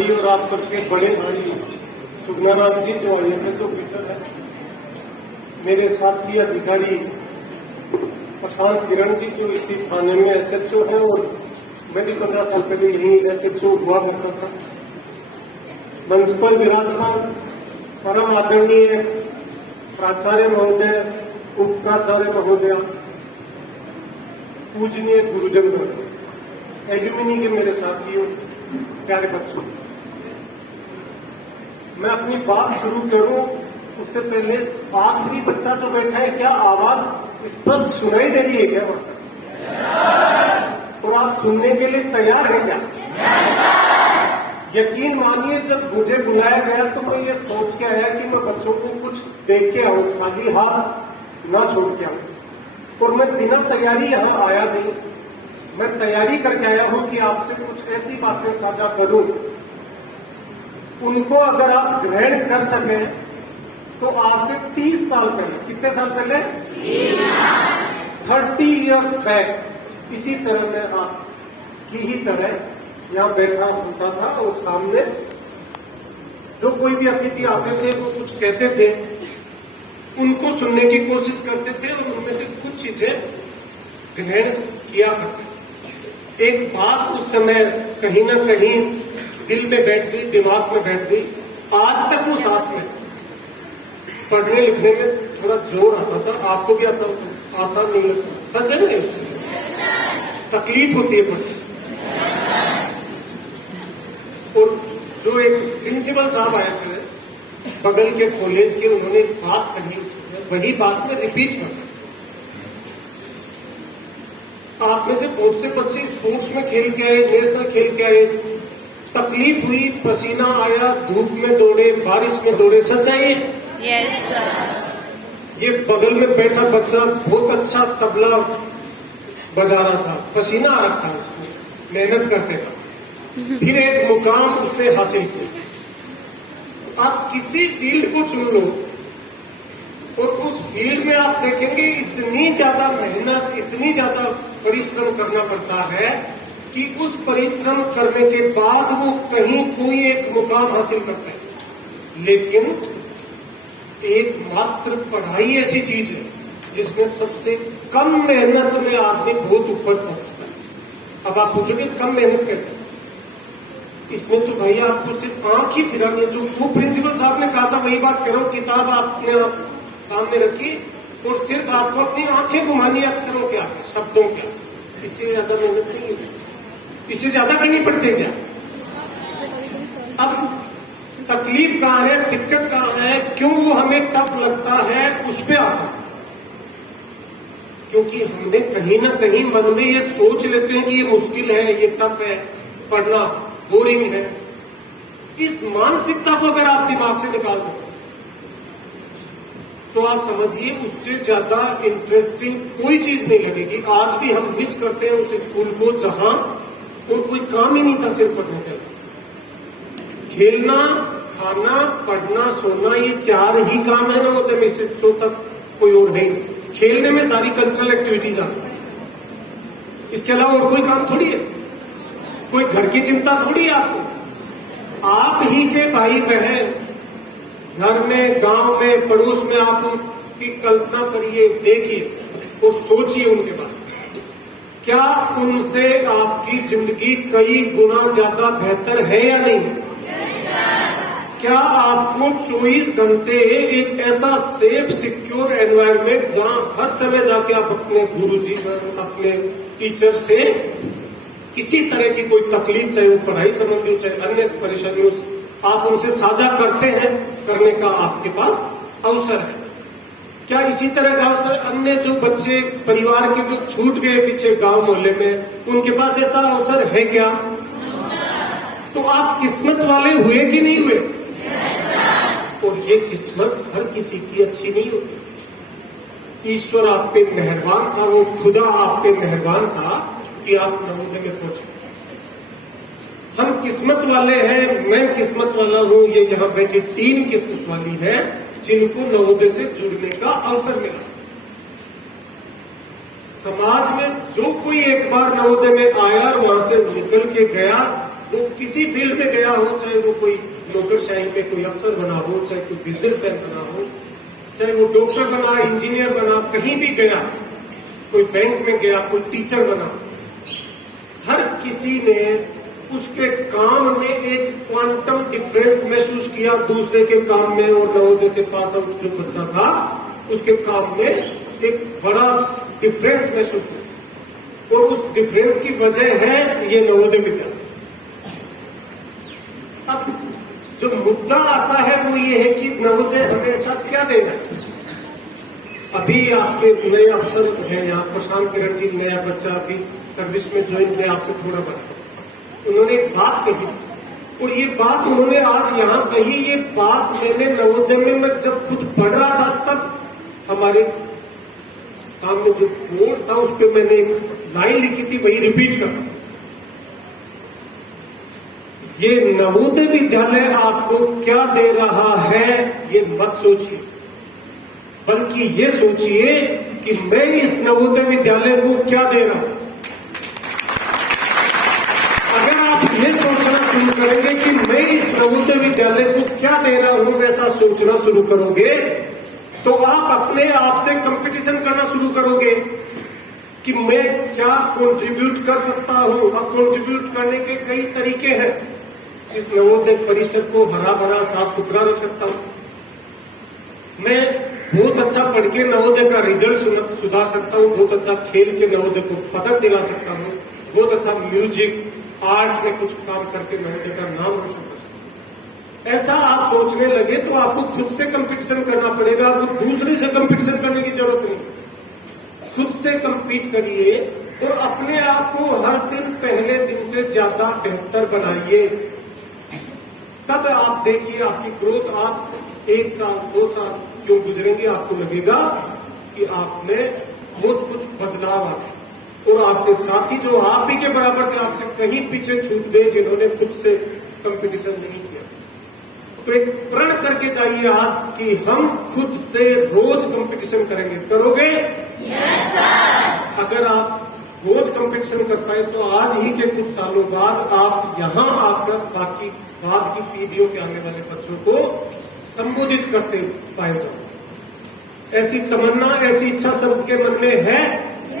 भाई और आप सबके बड़े भाई सुगनाराम जी जो IAS ऑफिसर है, मेरे साथी अधिकारी प्रशांत किरण जी जो इसी थाने में SHO है, और मैं भी 15 साल पहले यही SHO हुआ करता था। प्रिंसिपल विराजमान, परम आदरणीय प्राचार्य महोदय, उप प्राचार्य महोदय, पूजनीय गुरुजन, एल्यूमिनी के मेरे साथियों, प्यारे बच्चों, मैं अपनी बात शुरू करूं उससे पहले आखिरी बच्चा जो बैठा है, क्या आवाज स्पष्ट सुनाई दे रही है क्या? और आप सुनने के लिए तैयार है क्या? यकीन मानिए, जब मुझे बुलाया गया तो मैं ये सोच के आया कि मैं बच्चों को कुछ देख के आऊं, खाली हाथ ना छोड़ के आऊं, और मैं बिना तैयारी यहां आया नहीं। मैं तैयारी करके आया हूं कि आपसे कुछ ऐसी बातें साझा करूं, उनको अगर आप ग्रहण कर सकें तो आज से 30 साल पहले, कितने साल पहले? 30 इयर्स बैक इसी तरह मैं आपकी ही तरह यहां बैठा होता था, और सामने जो कोई भी अतिथि आते थे वो कुछ कहते थे, उनको सुनने की कोशिश करते थे और उनमें से कुछ चीजें ग्रहण किया करते। एक बात उस समय कहीं ना कहीं दिल में बैठ गई, दिमाग में बैठ गई। आज तक वो साथ में पढ़ने लिखने में थोड़ा जोर आता था, आपको भी आता होता, आसान नहीं लगता। सच है नहीं? तकलीफ होती है पढ़ने। और जो एक प्रिंसिपल साहब आए थे बगल के कॉलेज के, उन्होंने एक बात कही, वही बात में रिपीट कर। आप में से बहुत से बच्चे स्पोर्ट्स में खेल के आए, नेशनल खेल के आए, तकलीफ हुई, पसीना आया, धूप में दौड़े, बारिश में दौड़े, सच है ये? Yes sir. ये बगल में बैठा बच्चा बहुत अच्छा तबला बजा रहा था, पसीना आ रखा उसको, मेहनत करते था, फिर एक मुकाम उसने हासिल किया। आप किसी फील्ड को चुन लो और उस फील्ड में आप देखेंगे इतनी ज्यादा मेहनत, इतनी ज्यादा परिश्रम करना पड़ता है कि उस परिश्रम करने के बाद वो कहीं कोई एक मुकाम हासिल करते हैं। लेकिन एकमात्र पढ़ाई ऐसी चीज है जिसमें सबसे कम मेहनत में आदमी बहुत ऊपर पहुंचता है। अब आप पूछोगे कम मेहनत कैसे? इसमें तो भैया आपको सिर्फ आंख ही फिरानी है। जो वो प्रिंसिपल साहब ने कहा था वही बात करो, किताब आपने आप सामने रखी और सिर्फ आपको अपनी आंखें घुमानी है अक्षरों के आगे, शब्दों के आगे। इससे ज्यादा मेहनत नहीं है, इससे ज्यादा करनी पड़ती है क्या? अब तकलीफ कहां है, दिक्कत कहां है, क्यों वो हमें टफ लगता है, उस पे आता है। क्योंकि हमने कहीं ना कहीं मन में ये सोच लेते हैं कि ये मुश्किल है, ये टफ है, पढ़ना बोरिंग है। इस मानसिकता को अगर आप दिमाग से निकाल दो तो आप समझिए उससे ज्यादा इंटरेस्टिंग कोई चीज नहीं लगेगी। आज भी हम मिस करते हैं उस स्कूल को जहां और कोई काम ही नहीं था सिर्फ पढ़ने का। खेलना, खाना, पढ़ना, सोना, ये 4 ही काम है ना होते में, इससे तो तक कोई और नहीं। खेलने में सारी कल्चरल एक्टिविटीज आती है, इसके अलावा और कोई काम थोड़ी है, कोई घर की चिंता थोड़ी है आपको। आप ही के भाई बहन घर में, गांव में, पड़ोस में, आप उनकी कल्पना करिए, देखिए और सोचिए उनके बारे में। क्या उनसे आपकी जिंदगी कई गुना ज्यादा बेहतर है या नहीं? क्या आपको 24 घंटे एक ऐसा सेफ सिक्योर एनवायरनमेंट जहां हर समय जाके आप अपने गुरुजी, अपने टीचर से किसी तरह की कोई तकलीफ, चाहे वो पढ़ाई संबंधी हो, चाहे अन्य परेशानी हो, आप उनसे साझा करते हैं, करने का आपके पास अवसर है? क्या इसी तरह का अवसर अन्य जो बच्चे परिवार के जो छूट गए पीछे गांव मोहल्ले में, उनके पास ऐसा अवसर है क्या? तो आप किस्मत वाले हुए कि नहीं हुए? और ये किस्मत हर किसी की अच्छी नहीं होती। ईश्वर आप पे मेहरबान था, वो खुदा आप पे मेहरबान था कि आप नवोदय में पहुंचे। हम किस्मत वाले हैं, मैं किस्मत वाला हूं, ये यहाँ बैठी टीम किस्मत वाली है जिनको नवोदय से जुड़ने का अवसर मिला। समाज में जो कोई एक बार नवोदय में आया और वहां से निकल के गया, वो किसी फील्ड में गया हो, चाहे वो कोई नौकरशाही में कोई अफसर बना हो, चाहे कोई बिजनेसमैन बना हो, चाहे वो डॉक्टर बना, इंजीनियर बना, कहीं भी गया, कोई बैंक में गया, कोई टीचर बना, हर किसी ने उसके काम में एक क्वांटम डिफरेंस महसूस किया दूसरे के काम में, और नवोदय से पास आउट जो बच्चा था उसके काम में एक बड़ा डिफरेंस महसूस हुआ, और उस डिफरेंस की वजह है ये नवोदय विद्यालय। अब जो मुद्दा आता है वो ये है कि नवोदय हमेशा क्या देना है। अभी आपके नए अफसर हैं यहाँ, प्रशांत किरण जी, नया बच्चा अभी सर्विस में ज्वाइन किया, आपसे थोड़ा बड़ा, उन्होंने एक बात कही थी, और ये बात उन्होंने आज यहाँ कही। ये बात मैंने नवोदय में मैं जब खुद पढ़ रहा था तब हमारे सामने जो बोर्ड था उस पर मैंने एक लाइन लिखी थी, वही रिपीट कर। ये नवोदय विद्यालय आपको क्या दे रहा है ये मत सोचिए, बल्कि ये सोचिए कि मैं इस नवोदय विद्यालय को क्या दे रहा हूं। अगर आप ये सोचना शुरू करेंगे कि मैं इस नवोदय विद्यालय को क्या दे रहा हूं, वैसा सोचना शुरू करोगे तो आप अपने आप से कंपटीशन करना शुरू करोगे कि मैं क्या कंट्रीब्यूट कर सकता हूं। अब कंट्रीब्यूट करने के कई तरीके हैं। इस नवोदय परिसर को हरा भरा साफ सुथरा रख सकता हूं। मैं बहुत अच्छा पढ़ के नवोदय का रिजल्ट सुधार सकता हूं। बहुत अच्छा खेल के नवोदय को पदक दिला सकता हूं। बहुत अच्छा म्यूजिक आर्ट में कुछ काम करके नवोदय का नाम रोशन कर सकता हूं। ऐसा आप सोचने लगे तो आपको खुद से कंपटीशन करना पड़ेगा। आपको दूसरे से कंपटीशन करने की जरूरत नहीं। खुद से कंपीट करिए और अपने आप को हर दिन पहले दिन से ज्यादा बेहतर बनाइए। तब आप देखिए आपकी ग्रोथ, आप 1 साल 2 साल क्यों गुजरेंगे, आपको लगेगा कि आप में बहुत कुछ बदलाव आ गया। और आपके साथी जो आप ही के बराबर के आपसे कहीं पीछे छूट गए, जिन्होंने खुद से कंपटीशन नहीं किया, तो एक प्रण करके चाहिए आज कि हम खुद से रोज कंपटीशन करेंगे। करोगे? Yes sir. अगर आप रोज कंपटीशन कर पाए तो आज ही के कुछ सालों बाद आप यहां आकर बाकी बाद की पीढ़ियों के आने वाले बच्चों को संबोधित करते पाए जाओ। ऐसी तमन्ना, ऐसी इच्छा सबके मन में है?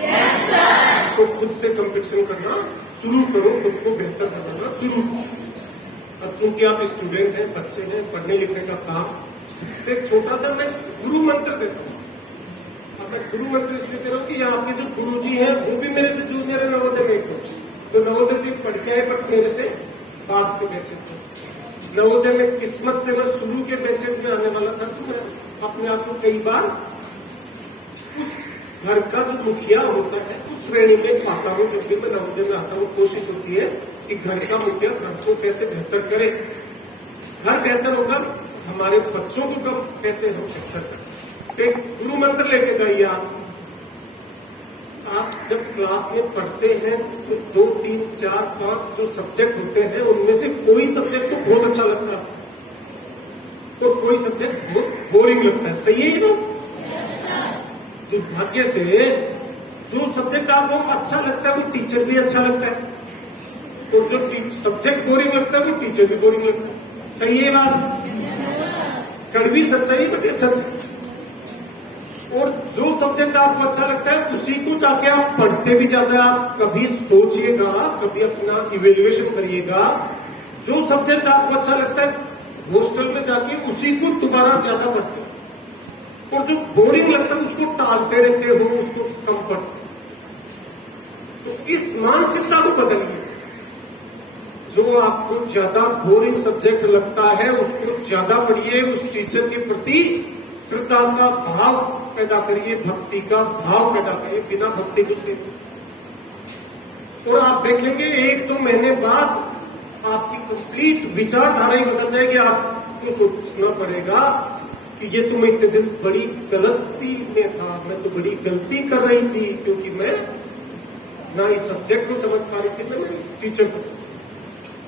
Yes sir. तो खुद से कंपटीशन करना शुरू करो, खुद को बेहतर बनाना शुरू करो। अब चूंकि आप स्टूडेंट हैं, बच्चे हैं, पढ़ने लिखने का काम, तो एक छोटा सा मैं गुरु मंत्र देता हूँ। अब मैं गुरु मंत्र इसलिए दे रहा हूँ कि आपके जो गुरु जी हैं वो भी मेरे से जूनियर है नवोदय में, तो नवोदय से पढ़ के आए बट मेरे से बाद के बैचेज में। नवोदय में किस्मत से मैं शुरू के बैचेज में आने वाला था, तो मैं अपने आप को कई बार उस घर का जो मुखिया होता है उस श्रेणी में पाता हूँ। जब भी मैं नवोदय में आता हूँ कोशिश होती है कि घर का मुखिया घर को कैसे बेहतर करे। घर बेहतर होगा, हमारे बच्चों को कब कैसे हम बेहतर करें। एक गुरु मंत्र लेके जाइए आज। आप जब क्लास में पढ़ते हैं तो 2, 3, 4, 5 जो सब्जेक्ट होते हैं उनमें से कोई सब्जेक्ट तो बहुत अच्छा लगता है और कोई सब्जेक्ट बहुत बोरिंग लगता है। सही है ये बात? दुर्भाग्य से जो सब्जेक्ट आपको अच्छा लगता है वो टीचर भी अच्छा लगता है, और जो सब्जेक्ट बोरिंग लगता है वो टीचर भी बोरिंग लगता है। सही है बात? कड़वी सच्चाई बट ये सच है। और जो सब्जेक्ट आपको अच्छा लगता है उसी को जाके आप पढ़ते भी ज्यादा है। आप कभी सोचिएगा, कभी अपना इवेल्युएशन करिएगा। जो सब्जेक्ट आपको अच्छा लगता है हॉस्टल में जाके उसी को दोबारा ज्यादा पढ़ते हैं, और जो बोरिंग लगता है उसको टालते रहते हो, उसको कम पढ़ते। तो इस मानसिकता को बदलिए। जो आपको ज्यादा बोरिंग सब्जेक्ट लगता है उसको ज्यादा पढ़िए। उस टीचर के प्रति श्रद्धा का भाव पैदा करिए, भक्ति का भाव पैदा करिए। बिना भक्ति कुछ नहीं। और आप देखेंगे 1-2 महीने बाद आपकी कंप्लीट विचारधारा ही बदल जाएगी। आपको सोचना पड़ेगा कि ये तो मैं इतने दिन बड़ी गलती में था, मैं तो बड़ी गलती कर रही थी, क्योंकि मैं ना इस सब्जेक्ट को समझ पा रही थी, ना इस टीचर को समझ।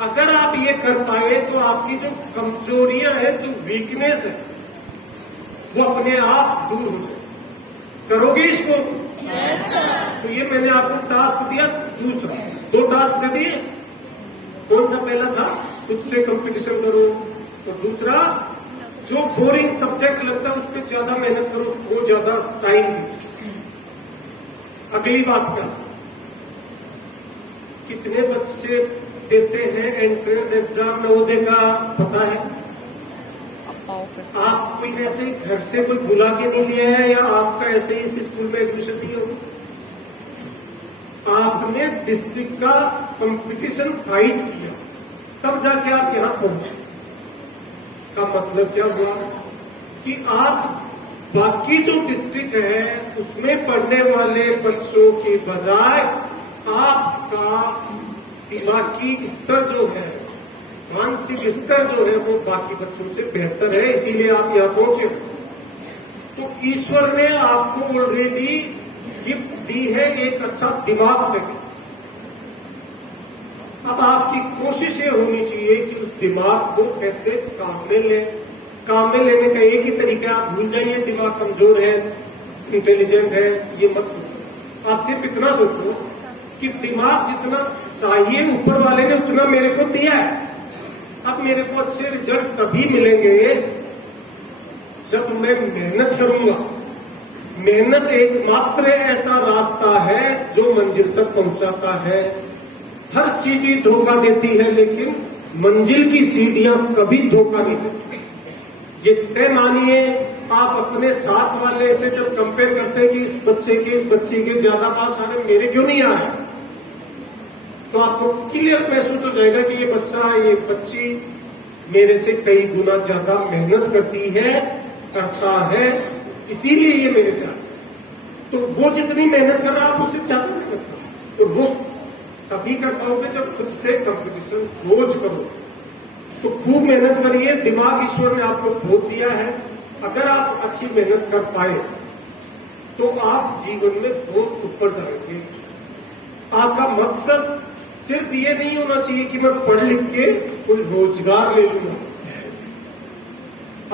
अगर आप ये कर पाए तो आपकी जो कमजोरियां हैं, जो वीकनेस है, वो अपने आप दूर हो जाए। करोगे इसको? Yes sir. तो ये मैंने आपको टास्क दिया। दूसरा 2 टास्क दे दिए। कौन सा पहला था? खुद से कंपटीशन करो। और दूसरा, जो बोरिंग सब्जेक्ट लगता है उस पर ज्यादा मेहनत करो, उसको ज्यादा टाइम दीजिए। अगली बात क्या, कितने बच्चे देते हैं एंट्रेंस एग्जाम नवोदय का पता है? आप कोई ऐसे घर से कोई बुला के नहीं लिया है या आपका ऐसे ही इस स्कूल में एडमिशन दिया होगा? आपने डिस्ट्रिक्ट का कंपटीशन फाइट किया, तब जाके आप यहां पहुंचे। का मतलब क्या हुआ कि आप बाकी जो डिस्ट्रिक्ट है उसमें पढ़ने वाले बच्चों के बजाय आपका दिमागी स्तर जो है, मानसिक स्तर जो है वो बाकी बच्चों से बेहतर है, इसीलिए आप यहां पहुंचे। तो ईश्वर ने आपको ऑलरेडी गिफ्ट दी है एक अच्छा दिमाग देकर। अब आपकी कोशिश ये होनी चाहिए कि उस दिमाग को कैसे काम में ले। काम में लेने का एक ही तरीका है, आप भूल जाइए दिमाग कमजोर है, इंटेलिजेंट है, ये मत सोचो। आप सिर्फ इतना सोचो कि दिमाग जितना चाहिए ऊपर वाले ने उतना मेरे को दिया है। अब मेरे को अच्छे रिजल्ट तभी मिलेंगे जब मैं मेहनत करूंगा। मेहनत एकमात्र ऐसा रास्ता है जो मंजिल तक पहुंचाता है। हर सीढ़ी धोखा देती है लेकिन मंजिल की सीढ़ियां कभी धोखा नहीं देती। ये तय मानिए, आप अपने साथ वाले से जब कंपेयर करते हैं कि इस बच्चे के इस बच्ची के ज्यादा मार्क्स आ रहे, मेरे क्यों नहीं आ रहे, तो आपको क्लियर महसूस हो जाएगा कि ये बच्चा, ये बच्ची मेरे से कई गुना ज्यादा मेहनत करती है, करता है, इसीलिए ये मेरे से आ रहा। तो वो जितनी मेहनत कर रहा है आप उससे ज्यादा मेहनत करो, तो वो तभी कर पाओगे जब खुद से कंपटीशन रोज करो। तो खूब मेहनत करिए, दिमाग ईश्वर ने आपको बहुत दिया है। अगर आप अच्छी मेहनत कर पाए तो आप जीवन में बहुत ऊपर जाएंगे। आपका मकसद सिर्फ ये नहीं होना चाहिए कि मैं पढ़ लिख के कोई रोजगार ले लूंगा।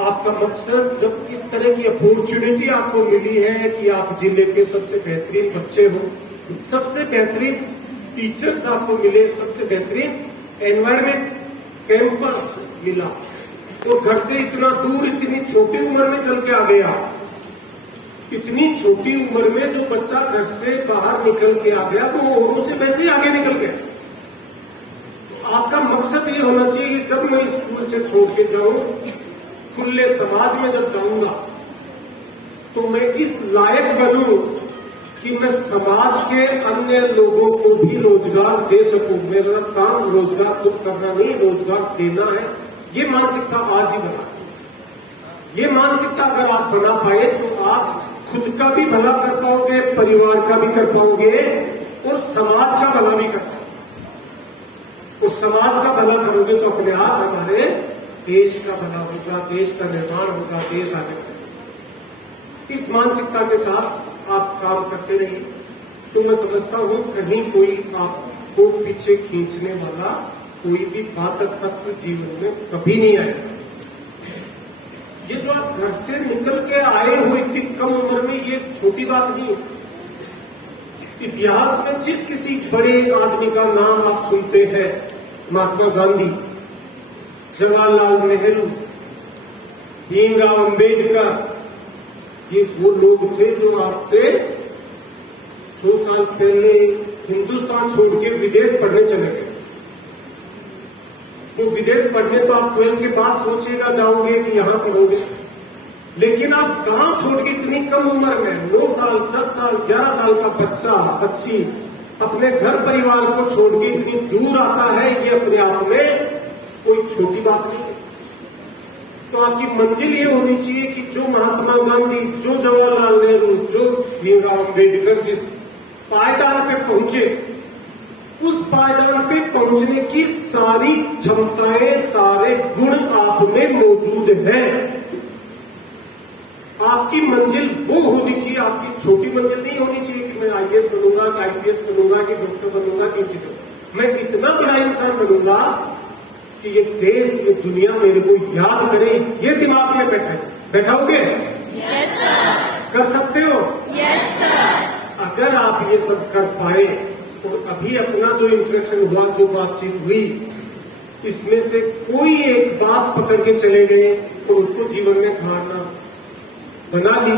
आपका मकसद, जब इस तरह की अपॉर्चुनिटी आपको मिली है कि आप जिले के सबसे बेहतरीन बच्चे हो, सबसे बेहतरीन टीचर्स आपको मिले, सबसे बेहतरीन एनवायरमेंट, कैंपस मिला, तो घर से इतना दूर इतनी छोटी उम्र में चल के आ गया। इतनी छोटी उम्र में जो बच्चा घर से बाहर निकल के आ गया तो औरों से वैसे ही आगे निकल गया। तो आपका मकसद ये होना चाहिए कि जब मैं स्कूल से छोड़ के जाऊं, खुले समाज में जब जाऊंगा तो मैं इस लायक बनूं कि मैं समाज के अन्य लोगों को भी रोजगार दे सकूं। मेरा काम रोजगार खुद करना नहीं, रोजगार देना है। ये मानसिकता आज ही बना। ये मानसिकता अगर आप बना पाए तो आप खुद का भी भला कर पाओगे, परिवार का भी कर पाओगे और समाज का भला भी कर पाओगे। और समाज का भला करोगे तो अपने आप हमारे देश का भला होगा, देश का निर्माण होगा, देश आगे चलेगा। इस मानसिकता के साथ आप काम करते रहिए तो मैं समझता हूं कहीं कोई आपको पीछे खींचने वाला कोई भी बाधक तत्व जीवन में कभी नहीं आएगा। ये जो आप घर से निकल के आए हो इतनी कम उम्र में, ये छोटी बात नहीं है। इतिहास में जिस किसी बड़े आदमी का नाम आप सुनते हैं, महात्मा गांधी, जवाहरलाल नेहरू, भीमराव अंबेडकर, ये वो लोग थे जो आज से 100 साल पहले हिंदुस्तान छोड़ के विदेश पढ़ने चले गए। तो विदेश पढ़ने तो आप 12 के बाद सोचिएगा जाओगे कि यहां पढ़ोगे, लेकिन आप गांव छोड़ के इतनी कम उम्र में 9 साल, 10 साल, 11 साल का बच्चा, बच्ची अपने घर परिवार को छोड़ के इतनी दूर आता है, ये अपने आप में कोई छोटी बात नहीं है। तो आपकी मंजिल ये होनी चाहिए कि जो महात्मा गांधी, जो जवाहरलाल नेहरू, जो भीमराव अंबेडकर जिस पायदान पे पहुंचे, उस पायदान पे पहुंचने की सारी क्षमताएं, सारे गुण आप में मौजूद हैं। आपकी मंजिल वो होनी चाहिए, आपकी छोटी मंजिल नहीं होनी चाहिए कि मैं आईएएस बनूंगा, कि आईपीएस बनूंगा, कि डॉक्टर बनूंगा, कि इंजीनियर। मैं इतना बड़ा इंसान बनूंगा कि ये देश, ये दुनिया मेरे को याद करे। ये दिमाग में बैठाओगे? Yes sir. कर सकते हो? Yes sir. अगर आप ये सब कर पाए और अभी अपना जो इंटरेक्शन हुआ, जो बातचीत हुई, इसमें से कोई एक बात पकड़ के चले गए और उसको जीवन में धारणा बना ली,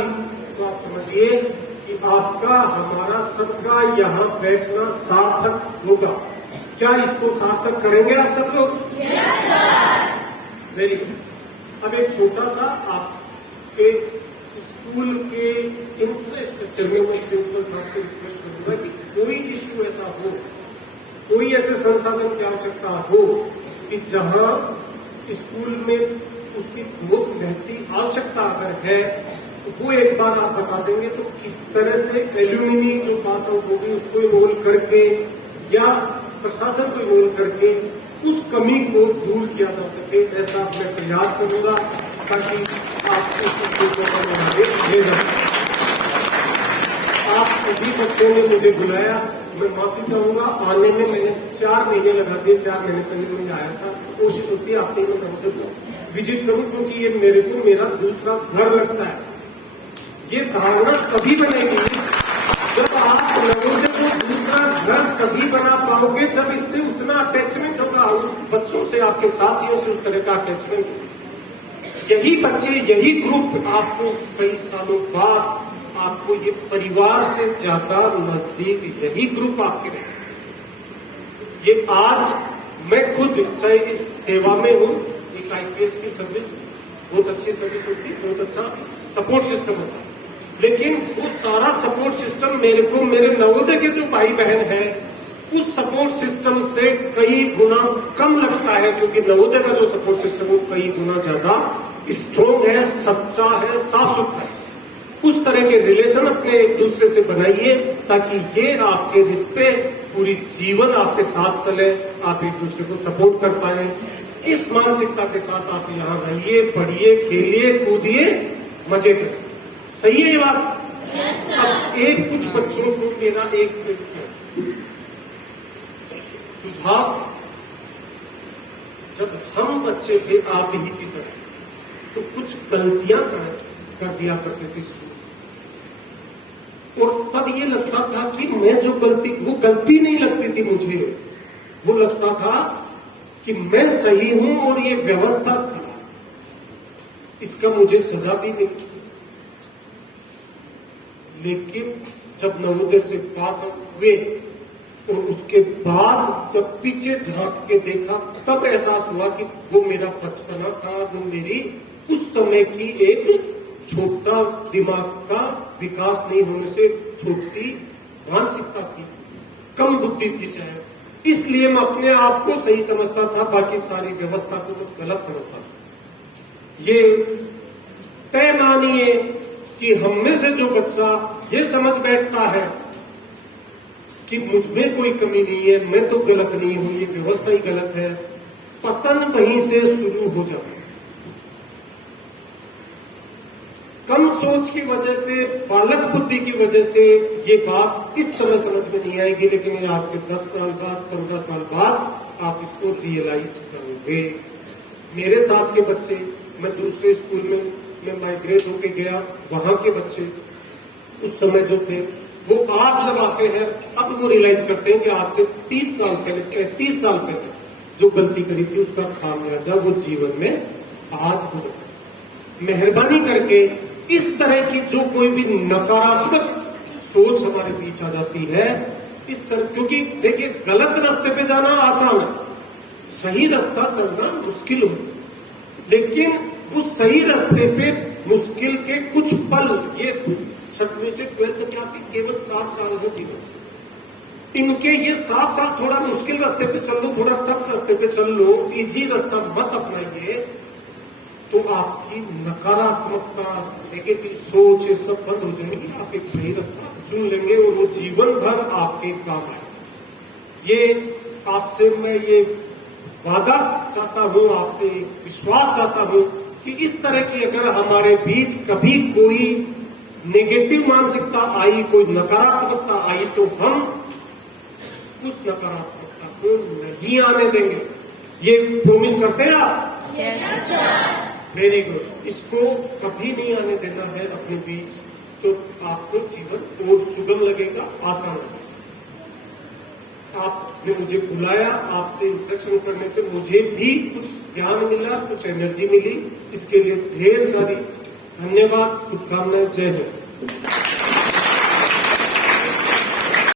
तो आप समझिए कि आपका, हमारा सबका यहाँ बैठना सार्थक होगा। क्या इसको सार्थक करेंगे आप सब लोग? Yes sir. Very good. अब एक छोटा सा आपके स्कूल के इंफ्रास्ट्रक्चर में मैं प्रिंसिपल साहब से रिक्वेस्ट करूंगा कि कोई इश्यू ऐसा हो, कोई ऐसे संसाधन की आवश्यकता हो कि जहां स्कूल में उसकी बहुत महती आवश्यकता अगर है, तो वो एक बार आप बता देंगे तो किस तरह से एल्यूमिनी जो पास आउट होगी उसको इन्वॉल्व करके या प्रशासन को इन्वॉल्व करके उस कमी को दूर किया जा सके, ऐसा मैं प्रयास करूंगा ताकि आप उस स्कूल को आगे ले जा सकें। आप सभी बच्चों ने मुझे बुलाया, मैं माफी चाहूंगा। आने में मैंने 4 महीने लगा दिए, 4 महीने पहले मैं आया था। कोशिश होती है आते ही मैं नवोदय को विजिट करूं, क्योंकि ये मेरे को मेरा दूसरा घर लगता है। ये धारणा तभी बनेगी जब आप नवोदय को दूसरा घर तभी बना पाओगे जब इससे उतना अटैचमेंट होगा, उस बच्चों से, आपके साथियों से उस तरह का अटैचमेंट होगा। यही बच्चे, यही ग्रुप आपको कई सालों बाद आपको ये परिवार से ज्यादा नजदीक, यही ग्रुप आपके रहे। ये आज मैं खुद चाहे इस सेवा में हूं, एक आईपीएस की सर्विस बहुत अच्छी सर्विस होती है, बहुत अच्छा सपोर्ट सिस्टम होता है, लेकिन वो सारा सपोर्ट सिस्टम मेरे को मेरे नवोदय के जो भाई बहन है उस सपोर्ट सिस्टम से कई गुना कम लगता है, क्योंकि नवोदय का जो सपोर्ट सिस्टम वो कई गुना ज्यादा स्ट्रॉन्ग है, सच्चा है, साफ सुथरा है। उस तरह के रिलेशन अपने एक दूसरे से बनाइए ताकि ये आपके रिश्ते पूरी जीवन आपके साथ चले, आप एक दूसरे को सपोर्ट कर पाए। इस मानसिकता के साथ आप यहाँ रहिए, पढ़िए, खेलिए, कूदिए, मजे करें। सही है ये बात? यस अब एक कुछ बच्चों को मेरा एक सुझाव, जब हम बच्चे थे आप ही की तरह, तो कुछ गलतियां कर दिया करते थे स्कूल, और तब ये लगता था कि मैं जो गलती, वो गलती नहीं लगती थी मुझे, वो लगता था कि मैं सही हूं और ये व्यवस्था थी, इसका मुझे सजा भी नहीं। लेकिन जब नवोदय से पास हुए और उसके बाद जब पीछे झांक के देखा, तब एहसास हुआ कि वो मेरा बचपना था, वो मेरी उस समय की एक छोटा दिमाग का विकास नहीं होने से छोटी मानसिकता थी, कम बुद्धि थी शायद, इसलिए मैं अपने आप को सही समझता था, बाकी सारी व्यवस्था को तो गलत समझता था। ये तय मानिए कि हम में से जो बच्चा ये समझ बैठता है कि मुझ में कोई कमी नहीं है, मैं तो गलत नहीं हूं, ये व्यवस्था ही गलत है, पतन वहीं से शुरू हो जाता है। कम सोच की वजह से, बालक बुद्धि की वजह से ये बात इस समय समझ में नहीं आएगी, लेकिन आज के 10 साल बाद, 15 साल बाद आप इसको रियलाइज करोगे। मेरे साथ के बच्चे, मैं दूसरे स्कूल में मैं माइग्रेट होके गया, वहां के बच्चे उस समय जो थे वो आज सब आते हैं, अब वो रियलाइज करते हैं कि आज से 30 साल पहले, 35 साल पहले जो गलती करी थी उसका खामियाजा वो जीवन में आज भुगतना। मेहरबानी करके इस तरह की जो कोई भी नकारात्मक सोच हमारे बीच आ जाती है, इस तरह, क्योंकि देखिए गलत रास्ते पे जाना आसान है, सही रास्ता चलना मुश्किल हो, लेकिन उस सही रास्ते पे मुश्किल के कुछ पल, ये 6वीं से 12th तक आपकी केवल 7 साल है जीवन, इनके ये 7 साल थोड़ा मुश्किल रास्ते पे चल लो, थोड़ा टफ रास्ते पे चल लो, इजी रास्ता मत अपनाइए, तो आपकी नकारात्मकता, नेगेटिव सोच, ये सब बंद हो जाएंगी, आप एक सही रास्ता चुन लेंगे और वो जीवन भर आपके काम आए। ये आपसे मैं ये वादा चाहता हूं, आपसे विश्वास चाहता हूं कि इस तरह की अगर हमारे बीच कभी कोई नेगेटिव मानसिकता आई, कोई नकारात्मकता आई, तो हम उस नकारात्मकता को नहीं आने देंगे। ये प्रोमिस करते हैं आप? Yes sir. Very good. इसको कभी नहीं आने देना है अपने बीच, तो आपको जीवन और सुगम लगेगा, आसान लगेगा। आपने मुझे बुलाया, आपसे इंटरेक्शन करने से मुझे भी कुछ ज्ञान मिला, कुछ एनर्जी मिली। इसके लिए ढेर सारी धन्यवाद, शुभकामनाएं। जय हिंद।